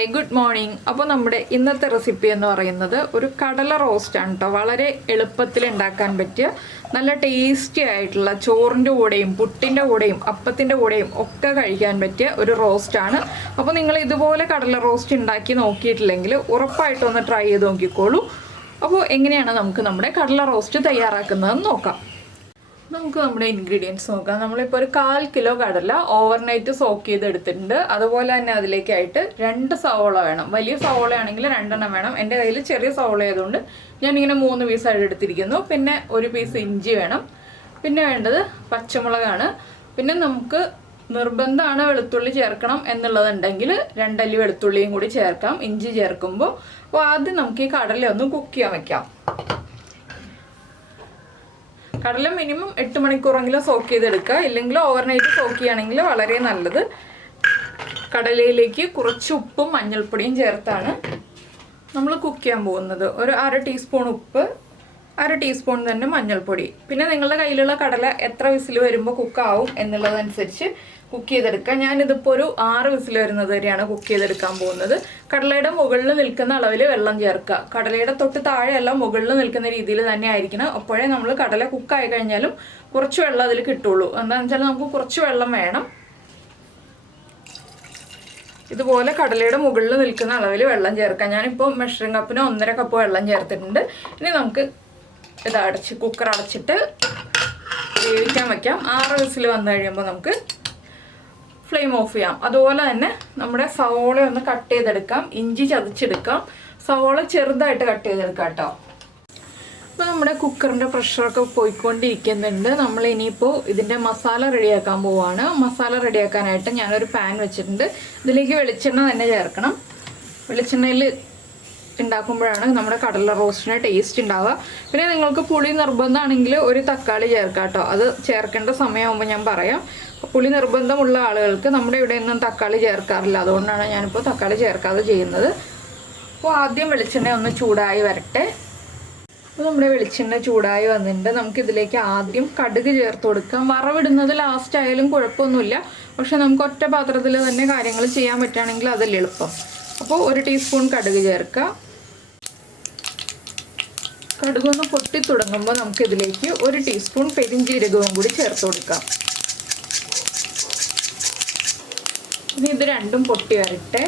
Hi good morning. അപ്പോൾ നമ്മുടെ ഇന്നത്തെ റെസിപ്പി എന്ന് പറയുന്നത് ഒരു കടല റോസ്റ്റാണ് കേട്ടോ. വളരെ എളുപ്പത്തിൽ ഉണ്ടാക്കാൻ പറ്റിയ നല്ല ടേസ്റ്റി ആയിട്ടുള്ള ചോറിൻ്റെ കൂടെയും പുട്ടിൻ്റെ കൂടെയും അപ്പത്തിൻ്റെ കൂടെയും ഒക്കെ കഴിക്കാൻ പറ്റിയ ഒരു റോസ്റ്റാണ്. അപ്പോൾ നിങ്ങൾ ഇതുപോലെ കടല റോസ്റ്റ് ഉണ്ടാക്കി നോക്കിയിട്ടില്ലെങ്കിൽ ഉറപ്പായിട്ടൊന്ന് ട്രൈ ചെയ്ത് നോക്കിക്കോളൂ. അപ്പോൾ എങ്ങനെയാണ് നമുക്ക് നമ്മുടെ കടല റോസ്റ്റ് തയ്യാറാക്കുന്നതെന്ന് നോക്കാം. നമുക്ക് നമ്മുടെ ഇൻഗ്രീഡിയൻസ് നോക്കാം. നമ്മളിപ്പോൾ ഒരു 1/4 കിലോ കടല ഓവർനൈറ്റ് സോക്ക് ചെയ്തെടുത്തിട്ടുണ്ട്. അതുപോലെ തന്നെ അതിലേക്കായിട്ട് 2 സവോള വേണം. വലിയ സവോള ആണെങ്കിൽ 2 എണ്ണം വേണം. എൻ്റെ കയ്യിൽ ചെറിയ സവോള ആയതുകൊണ്ട് ഞാനിങ്ങനെ 3 പീസായിട്ട് എടുത്തിരിക്കുന്നു. പിന്നെ 1 പീസ് ഇഞ്ചി വേണം. പിന്നെ വേണ്ടത് പച്ചമുളകാണ്. പിന്നെ നമുക്ക് നിർബന്ധമാണ് വെളുത്തുള്ളി ചേർക്കണം എന്നുള്ളതുണ്ടെങ്കിൽ 2 അല്ലി വെളുത്തുള്ളിയും കൂടി ചേർക്കാം ഇഞ്ചി ചേർക്കുമ്പോൾ. അപ്പോൾ ആദ്യം നമുക്ക് ഈ കടല ഒന്ന് കുക്ക് ചെയ്യാൻ വെക്കാം. കടല മിനിമം 8 മണിക്കൂറെങ്കിലും സോക്ക് ചെയ്തെടുക്കുക. ഇല്ലെങ്കിൽ ഓവർനൈറ്റ് സോക്ക് ചെയ്യുകയാണെങ്കിൽ വളരെ നല്ലത്. കടലയിലേക്ക് കുറച്ച് ഉപ്പും മഞ്ഞൾപ്പൊടിയും ചേർത്താണ് നമ്മൾ കുക്ക് ചെയ്യാൻ പോകുന്നത്. ഒരു 1/2 ടീസ്പൂൺ ഉപ്പ്, 1/2 ടീസ്പൂൺ തന്നെ മഞ്ഞൾപ്പൊടി. പിന്നെ നിങ്ങളുടെ കയ്യിലുള്ള കടല എത്ര വിസിൽ വരുമ്പോൾ കുക്കാവും എന്നുള്ളതനുസരിച്ച് കുക്ക് ചെയ്തെടുക്കുക. ഞാനിതിപ്പോൾ ഒരു 6 വിസിൽ വരുന്നത് വരെയാണ് കുക്ക് ചെയ്തെടുക്കാൻ പോകുന്നത്. കടലയുടെ മുകളിൽ നിൽക്കുന്ന അളവിൽ വെള്ളം ചേർക്കുക. കടലയുടെ തൊട്ട് താഴെയല്ല, മുകളിൽ നിൽക്കുന്ന രീതിയിൽ തന്നെ ആയിരിക്കണം. അപ്പോഴേ നമ്മൾ കടല കുക്കായി കഴിഞ്ഞാലും കുറച്ച് വെള്ളം അതിൽ കിട്ടുള്ളൂ. എന്താണെന്ന് വെച്ചാൽ നമുക്ക് കുറച്ച് വെള്ളം വേണം. ഇതുപോലെ കടലയുടെ മുകളിൽ നിൽക്കുന്ന അളവിൽ വെള്ളം ചേർക്കാം. ഞാനിപ്പോൾ മെഷറിംഗ് കപ്പിന് 1.5 കപ്പ് വെള്ളം ചേർത്തിട്ടുണ്ട്. ഇനി നമുക്ക് ഇത് കുക്കർ അടച്ചിട്ട് വേവിക്കാൻ വയ്ക്കാം. 6 വിസിൽ വന്നു കഴിയുമ്പോൾ നമുക്ക് ഫ്ലെയിം ഓഫ് ചെയ്യാം. അതുപോലെ തന്നെ നമ്മുടെ സവോള ഒന്ന് കട്ട് ചെയ്തെടുക്കാം. ഇഞ്ചി ചതച്ചെടുക്കാം. സവോള ചെറുതായിട്ട് കട്ട് ചെയ്തെടുക്കാം കേട്ടോ. ഇപ്പോൾ നമ്മുടെ കുക്കറിൻ്റെ പ്രഷറൊക്കെ പോയിക്കൊണ്ടിരിക്കുന്നുണ്ട്. നമ്മൾ ഇനിയിപ്പോൾ ഇതിൻ്റെ മസാല റെഡിയാക്കാൻ പോവുകയാണ്. മസാല റെഡിയാക്കാനായിട്ട് ഞാനൊരു പാൻ വെച്ചിട്ടുണ്ട്. ഇതിലേക്ക് വെളിച്ചെണ്ണ തന്നെ ചേർക്കണം. വെളിച്ചെണ്ണയിൽ ഉണ്ടാക്കുമ്പോഴാണ് നമ്മുടെ കടല റോസ്റ്റിന് ടേസ്റ്റ് ഉണ്ടാവുക. പിന്നെ നിങ്ങൾക്ക് പുളി നിർബന്ധമാണെങ്കിൽ ഒരു തക്കാളി ചേർക്കാം കേട്ടോ. അത് ചേർക്കേണ്ട സമയമാകുമ്പോൾ ഞാൻ പറയാം. പുളി നിർബന്ധമുള്ള ആളുകൾക്ക് നമ്മുടെ ഇവിടെ ഒന്നും തക്കാളി ചേർക്കാറില്ല. അതുകൊണ്ടാണ് ഞാനിപ്പോൾ തക്കാളി ചേർക്കാതെ ചെയ്യുന്നത്. അപ്പോൾ ആദ്യം വെളിച്ചെണ്ണ ഒന്ന് ചൂടായി വരട്ടെ. അപ്പോൾ നമ്മുടെ വെളിച്ചെണ്ണ ചൂടായി വന്നിട്ടുണ്ട്. നമുക്കിതിലേക്ക് ആദ്യം കടുക് ചേർത്ത് കൊടുക്കാം. വറവിടുന്നത് ലാസ്റ്റ് ആയാലും കുഴപ്പമൊന്നുമില്ല. പക്ഷെ നമുക്ക് ഒറ്റ പാത്രത്തിൽ തന്നെ കാര്യങ്ങൾ ചെയ്യാൻ പറ്റുകയാണെങ്കിൽ അതല്ലേ എളുപ്പം. അപ്പോൾ 1 ടീസ്പൂൺ കടുക് ചേർക്കുക. കടുകൊന്ന് പൊട്ടി തുടങ്ങുമ്പോൾ നമുക്കിതിലേക്ക് 1 ടീസ്പൂൺ പെരിഞ്ജീരകവും കൂടി ചേർത്ത് കൊടുക്കാം. ഇനി ഇത് രണ്ടും പൊട്ടി വരട്ടെ.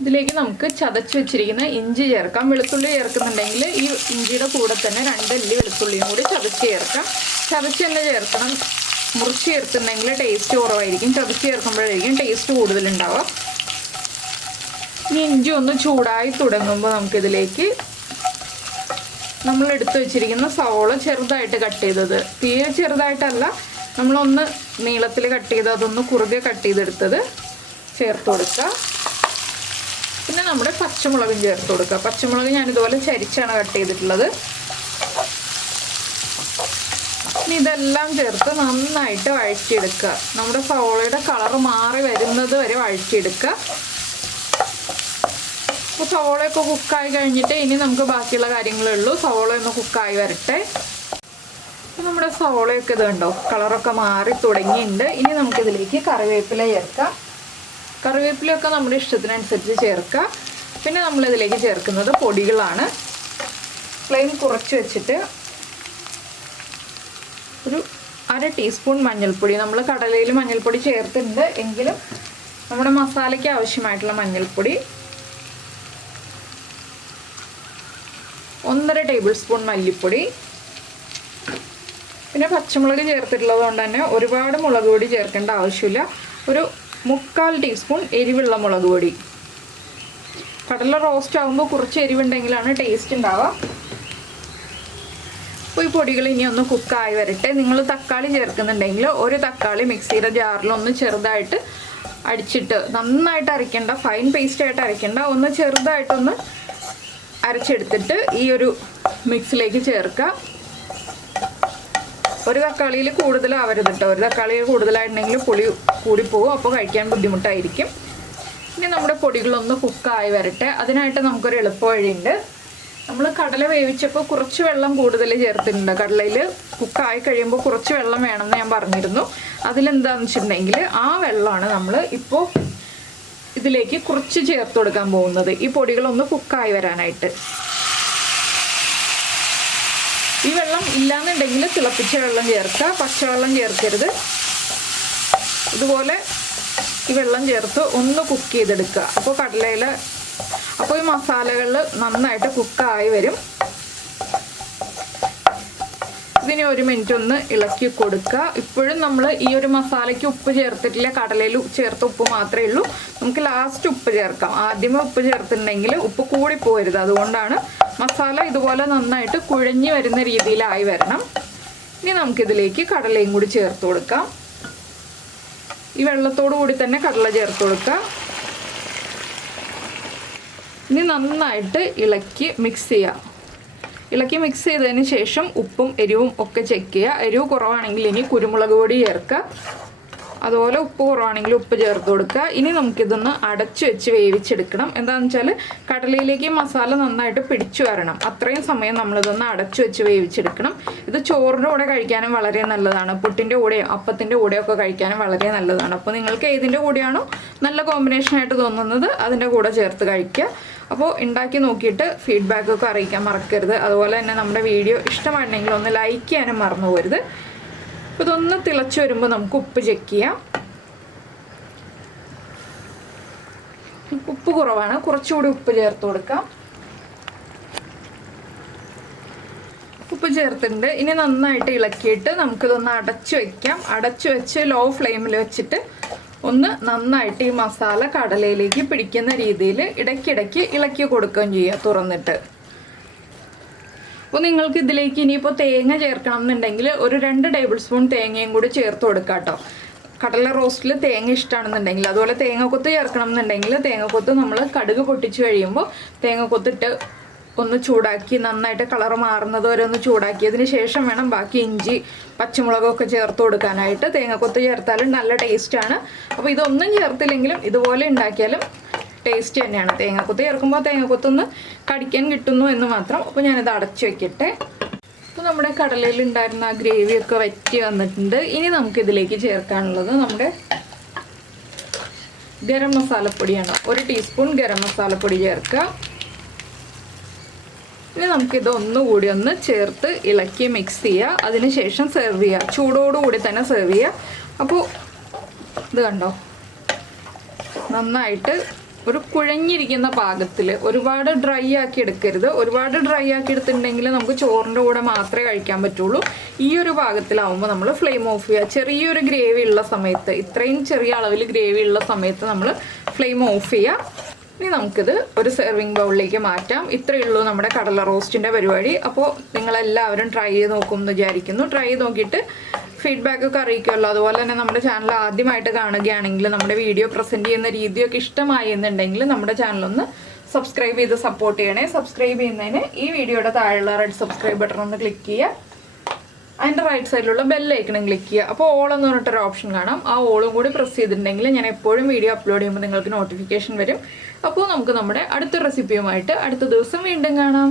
ഇതിലേക്ക് നമുക്ക് ചതച്ച് വെച്ചിരിക്കുന്ന ഇഞ്ചി ചേർക്കാം. വെളുത്തുള്ളി ചേർക്കുന്നുണ്ടെങ്കിൽ ഈ ഇഞ്ചിയുടെ കൂടെ തന്നെ 2 അല്ലി വെളുത്തുള്ളിയും കൂടി ചതച്ച് ചേർക്കാം. ചതച്ച് തന്നെ ചേർക്കണം. മുറിച്ച് ചേർക്കുന്നെങ്കിൽ ടേസ്റ്റ് കുറവായിരിക്കും. ചതച്ച് ചേർക്കുമ്പോഴായിരിക്കും ടേസ്റ്റ് കൂടുതലുണ്ടാവുക. ഇനി ഇഞ്ചി ഒന്ന് ചൂടായി തുടങ്ങുമ്പോൾ നമുക്കിതിലേക്ക് നമ്മൾ എടുത്തു വെച്ചിരിക്കുന്ന സവോള ചെറുതായിട്ട് കട്ട് ചെയ്തത്, തീരെ ചെറുതായിട്ടല്ല, നമ്മളൊന്ന് നീളത്തിൽ കട്ട് ചെയ്ത് അതൊന്ന് കുറുകെ കട്ട് ചെയ്തെടുത്തത് ചേർത്ത് കൊടുക്കുക. പിന്നെ നമ്മുടെ പച്ചമുളകും ചേർത്ത് കൊടുക്കുക. പച്ചമുളക് ഞാനിതുപോലെ ചരിച്ചാണ് കട്ട് ചെയ്തിട്ടുള്ളത്. ഇനി ഇതെല്ലാം ചേർത്ത് നന്നായിട്ട് വഴറ്റിയെടുക്കുക. നമ്മുടെ സവോളയുടെ കളർ മാറി വരുന്നത് വരെ വഴറ്റിയെടുക്കുക. അപ്പോൾ സവോളയൊക്കെ കുക്കായി കഴിഞ്ഞിട്ട് ഇനി നമുക്ക് ബാക്കിയുള്ള കാര്യങ്ങളേ ഉള്ളൂ. സവോള ഒന്ന് കുക്കായി വരട്ടെ. അപ്പോൾ നമ്മുടെ സവോളയൊക്കെ ഇത് കണ്ടോ, കളറൊക്കെ മാറി തുടങ്ങിയിട്ടുണ്ട്. ഇനി നമുക്കിതിലേക്ക് കറിവേപ്പില ചേർക്കാം. കറിവേപ്പിലയൊക്കെ നമ്മുടെ ഇഷ്ടത്തിനനുസരിച്ച് ചേർക്കുക. പിന്നെ നമ്മളിതിലേക്ക് ചേർക്കുന്നത് പൊടികളാണ്. ഫ്ലെയിം കുറച്ച് വെച്ചിട്ട് ഒരു 1/2 ടീസ്പൂൺ മഞ്ഞൾപ്പൊടി. നമ്മൾ കടലയിൽ മഞ്ഞൾപ്പൊടി ചേർത്തിട്ടുണ്ട് എങ്കിലും നമ്മുടെ മസാലയ്ക്ക് ആവശ്യമായിട്ടുള്ള മഞ്ഞൾപ്പൊടി, 1.5 ടേബിൾ സ്പൂൺ മല്ലിപ്പൊടി. പിന്നെ പച്ചമുളക് ചേർത്തിട്ടുള്ളത് കൊണ്ട് തന്നെ ഒരുപാട് മുളക് പൊടി ചേർക്കേണ്ട ആവശ്യമില്ല. ഒരു 3/4 ടീസ്പൂൺ എരിവുള്ള മുളക് പൊടി. കടല റോസ്റ്റ് ആകുമ്പോൾ കുറച്ച് എരിവുണ്ടെങ്കിലാണ് ടേസ്റ്റ് ഉണ്ടാവുക. അപ്പോൾ ഈ പൊടികൾ ഇനി ഒന്ന് കുക്കായി വരട്ടെ. നിങ്ങൾ തക്കാളി ചേർക്കുന്നുണ്ടെങ്കിൽ 1 തക്കാളി മിക്സിയുടെ ജാറിലൊന്ന് ചെറുതായിട്ട് അടിച്ചിട്ട്, നന്നായിട്ട് അരയ്ക്കേണ്ട, ഫൈൻ പേസ്റ്റായിട്ട് അരയ്ക്കേണ്ട, ഒന്ന് ചെറുതായിട്ടൊന്ന് അരച്ചെടുത്തിട്ട് ഈ ഒരു മിക്സിലേക്ക് ചേർക്കുക. 1 തക്കാളിയിൽ കൂടുതലാവരുത് കേട്ടോ. 1 തക്കാളിയിൽ കൂടുതലായിട്ടുണ്ടെങ്കിൽ പുളി കൂടിപ്പോകും. അപ്പോൾ കഴിക്കാൻ ബുദ്ധിമുട്ടായിരിക്കും. ഇനി നമ്മുടെ പൊടികളൊന്ന് കുക്കായി വരട്ടെ. അതിനായിട്ട് നമുക്കൊരു എളുപ്പ വഴിയുണ്ട്. നമ്മൾ കടല വേവിച്ചപ്പോൾ കുറച്ച് വെള്ളം കൂടുതൽ ചേർത്തിട്ടുണ്ട്. കടലയിൽ കുക്കായി കഴിയുമ്പോൾ കുറച്ച് വെള്ളം വേണമെന്ന് ഞാൻ പറഞ്ഞിരുന്നു. അതിലെന്താണെന്ന് വെച്ചിട്ടുണ്ടെങ്കിൽ ആ വെള്ളമാണ് നമ്മൾ ഇപ്പോൾ ഇതിലേക്ക് കുറച്ച് ചേർത്ത് കൊടുക്കാൻ പോകുന്നത്, ഈ പൊടികളൊന്ന് കുക്കായി വരാനായിട്ട്. ഈ വെള്ളം ഇല്ലാന്നുണ്ടെങ്കിൽ തിളപ്പിച്ച വെള്ളം ചേർക്കുക, പച്ചവെള്ളം ചേർക്കരുത്. ഇതുപോലെ ഈ വെള്ളം ചേർത്ത് ഒന്ന് കുക്ക് ചെയ്തെടുക്കുക. അപ്പോൾ ഈ മസാലകൾ നന്നായിട്ട് കുക്കായി വരും. ഇതിനെ 1 മിനിറ്റ് ഒന്ന് ഇളക്കി കൊടുക്കുക. ഇപ്പോഴും നമ്മൾ ഈ ഒരു മസാലയ്ക്ക് ഉപ്പ് ചേർത്തിട്ടില്ല, കടലയിൽ ചേർത്ത ഉപ്പ് മാത്രമേ ഉള്ളൂ. നമുക്ക് ലാസ്റ്റ് ഉപ്പ് ചേർക്കാം. ആദ്യമേ ഉപ്പ് ചേർത്തിട്ടുണ്ടെങ്കിൽ ഉപ്പ് കൂടിപ്പോരുത്. അതുകൊണ്ടാണ് മസാല ഇതുപോലെ നന്നായിട്ട് കുഴഞ്ഞു വരുന്ന രീതിയിലായി വരണം. ഇനി നമുക്കിതിലേക്ക് കടലയും കൂടി ചേർത്ത് കൊടുക്കാം. ഈ വെള്ളത്തോടു കൂടി തന്നെ കടല ചേർത്ത് കൊടുക്കുക. ഇനി നന്നായിട്ട് ഇളക്കി മിക്സ് ചെയ്യുക. ഇളക്കി മിക്സ് ചെയ്തതിന് ശേഷം ഉപ്പും എരിവും ഒക്കെ ചെക്ക് ചെയ്യുക. എരിവ് കുറവാണെങ്കിൽ ഇനി കുരുമുളക് പൊടി ചേർക്കുക. അതുപോലെ ഉപ്പ് കുറവാണെങ്കിൽ ഉപ്പ് ചേർത്ത് കൊടുക്കുക. ഇനി നമുക്കിതൊന്ന് അടച്ചു വെച്ച് വേവിച്ചെടുക്കണം. എന്താണെന്ന് വെച്ചാൽ കടലയിലേക്ക് മസാല നന്നായിട്ട് പിടിച്ചു വരണം. അത്രയും സമയം നമ്മളിതൊന്ന് അടച്ചു വെച്ച് വേവിച്ചെടുക്കണം. ഇത് ചോറിൻ്റെ കൂടെ കഴിക്കാനും വളരെ നല്ലതാണ്, പുട്ടിൻ്റെ കൂടെയോ അപ്പത്തിൻ്റെ കൂടെയോ ഒക്കെ കഴിക്കാനും വളരെ നല്ലതാണ്. അപ്പോൾ നിങ്ങൾക്ക് ഏതിൻ്റെ കൂടെയാണോ നല്ല കോമ്പിനേഷനായിട്ട് തോന്നുന്നത് അതിൻ്റെ കൂടെ ചേർത്ത് കഴിക്കുക. അപ്പോൾ ഉണ്ടാക്കി നോക്കിയിട്ട് ഫീഡ്ബാക്കൊക്കെ അറിയിക്കാൻ മറക്കരുത്. അതുപോലെ തന്നെ നമ്മുടെ വീഡിയോ ഇഷ്ടമായിട്ടുണ്ടെങ്കിൽ ഒന്ന് ലൈക്ക് ചെയ്യാനും മറന്നു പോകരുത്. അപ്പോൾ ഇതൊന്ന് തിളച്ച് വരുമ്പോൾ നമുക്ക് ഉപ്പ് ചെക്ക് ചെയ്യാം. ഉപ്പ് കുറവാണ്, കുറച്ചുകൂടി ഉപ്പ് ചേർത്ത് കൊടുക്കാം. ഉപ്പ് ചേർത്തിട്ടുണ്ട്. ഇനി നന്നായിട്ട് ഇളക്കിയിട്ട് നമുക്കിതൊന്ന് അടച്ചു വയ്ക്കാം. അടച്ചു വെച്ച് ലോ ഫ്ലെയിമിൽ വെച്ചിട്ട് ഒന്ന് നന്നായിട്ട് ഈ മസാല കടലയിലേക്ക് പിടിക്കുന്ന രീതിയിൽ ഇടയ്ക്കിടയ്ക്ക് ഇളക്കി കൊടുക്കുകയും ചെയ്യുക തുറന്നിട്ട്. അപ്പോൾ നിങ്ങൾക്ക് ഇതിലേക്ക് ഇനിയിപ്പോൾ തേങ്ങ ചേർക്കണം എന്നുണ്ടെങ്കിൽ ഒരു 2 ടേബിൾ സ്പൂൺ തേങ്ങയും കൂടി ചേർത്ത് കൊടുക്കാം കേട്ടോ. കടല റോസ്റ്റിൽ തേങ്ങ ഇഷ്ടമാണെന്നുണ്ടെങ്കിൽ. അതുപോലെ തേങ്ങക്കൊത്ത് ചേർക്കണം എന്നുണ്ടെങ്കിൽ തേങ്ങക്കൊത്ത് നമ്മൾ കടുക് പൊട്ടിച്ച് കഴിയുമ്പോൾ തേങ്ങക്കൊത്തിട്ട് ഒന്ന് ചൂടാക്കി നന്നായിട്ട് കളർ മാറുന്നത് വരെ ഒന്ന് ചൂടാക്കിയതിന് ശേഷം വേണം ബാക്കി ഇഞ്ചി പച്ചമുളകൊക്കെ ചേർത്ത് കൊടുക്കാനായിട്ട്. തേങ്ങക്കൊത്ത് ചേർത്താലും നല്ല ടേസ്റ്റാണ്. അപ്പോൾ ഇതൊന്നും ചേർത്തില്ലെങ്കിലും ഇതുപോലെ ഉണ്ടാക്കിയാലും ടേസ്റ്റ് തന്നെയാണ്. തേങ്ങക്കൊത്ത് ചേർക്കുമ്പോൾ തേങ്ങക്കൊത്തൊന്ന് കടിക്കാൻ കിട്ടുന്നു എന്ന് മാത്രം. അപ്പോൾ ഞാനിത് അടച്ചു വയ്ക്കട്ടെ. അപ്പോൾ നമ്മുടെ കടലയിൽ ഉണ്ടായിരുന്ന ആ ഗ്രേവിയൊക്കെ വറ്റി വന്നിട്ടുണ്ട്. ഇനി നമുക്കിതിലേക്ക് ചേർക്കാനുള്ളത് നമ്മുടെ ഗരം മസാലപ്പൊടിയാണ്. 1 ടീസ്പൂൺ ഗരം മസാലപ്പൊടി ചേർക്കുക. ഇനി നമുക്കിത് ഒന്നുകൂടി ഒന്ന് ചേർത്ത് ഇളക്കി മിക്സ് ചെയ്യുക. അതിനുശേഷം സെർവ് ചെയ്യുക. ചൂടോടുകൂടി തന്നെ സെർവ് ചെയ്യുക. അപ്പോൾ ഇത് കണ്ടോ, നന്നായിട്ട് ഒരു കുഴഞ്ഞിരിക്കുന്ന പാകത്തിൽ, ഒരുപാട് ഡ്രൈ ആക്കി എടുക്കരുത്. ഒരുപാട് ഡ്രൈ ആക്കി എടുത്തിട്ടുണ്ടെങ്കിൽ നമുക്ക് ചോറിൻ്റെ കൂടെ മാത്രമേ കഴിക്കാൻ പറ്റുള്ളൂ. ഈ ഒരു പാകത്തിലാവുമ്പോൾ നമ്മൾ ഫ്ലെയിം ഓഫ് ചെയ്യുക. ചെറിയൊരു ഗ്രേവി ഉള്ള സമയത്ത്, ഇത്രയും ചെറിയ അളവിൽ ഗ്രേവി ഉള്ള സമയത്ത് നമ്മൾ ഫ്ലെയിം ഓഫ് ചെയ്യുക. ഇനി നമുക്കിത് ഒരു സെർവിങ് ബൗളിലേക്ക് മാറ്റാം. ഇത്രയേ ഉള്ളൂ നമ്മുടെ കടല റോസ്റ്റിൻ്റെ പരിപാടി. അപ്പോൾ നിങ്ങളെല്ലാവരും ട്രൈ ചെയ്ത് നോക്കും എന്ന് വിചാരിക്കുന്നു. ട്രൈ ചെയ്ത് നോക്കിയിട്ട് ഫീഡ്ബാക്കൊക്കെ അറിയിക്കുമല്ലോ. അതുപോലെ തന്നെ നമ്മുടെ ചാനൽ ആദ്യമായിട്ട് കാണുകയാണെങ്കിൽ നമ്മുടെ വീഡിയോ പ്രസൻറ്റ് ചെയ്യുന്ന രീതിയൊക്കെ ഇഷ്ടമായി എന്നുണ്ടെങ്കിൽ നമ്മുടെ ചാനലൊന്ന് സബ്സ്ക്രൈബ് ചെയ്ത് സപ്പോർട്ട് ചെയ്യണേ. സബ്സ്ക്രൈബ് ചെയ്യുന്നതിന് ഈ വീഡിയോയുടെ താഴെയുള്ള റെഡ് സബ്സ്ക്രൈബ് ബട്ടൺ ഒന്ന് ക്ലിക്ക് ചെയ്യുക. അതിൻ്റെ റൈറ്റ് സൈഡിലുള്ള ബെല്ലൈക്കണം ക്ലിക്ക് ചെയ്യുക. അപ്പോൾ ഓൾ എന്ന് പറഞ്ഞിട്ടൊരു ഓപ്ഷൻ കാണാം. ആ ഓളും കൂടി പ്രസ് ചെയ്തിട്ടുണ്ടെങ്കിൽ ഞാൻ എപ്പോഴും വീഡിയോ അപ്ലോഡ് ചെയ്യുമ്പോൾ നിങ്ങൾക്ക് നോട്ടിഫിക്കേഷൻ വരും. അപ്പോൾ നമുക്ക് നമ്മുടെ അടുത്ത റെസിപ്പിയുമായിട്ട് അടുത്ത ദിവസം വീണ്ടും കാണാം.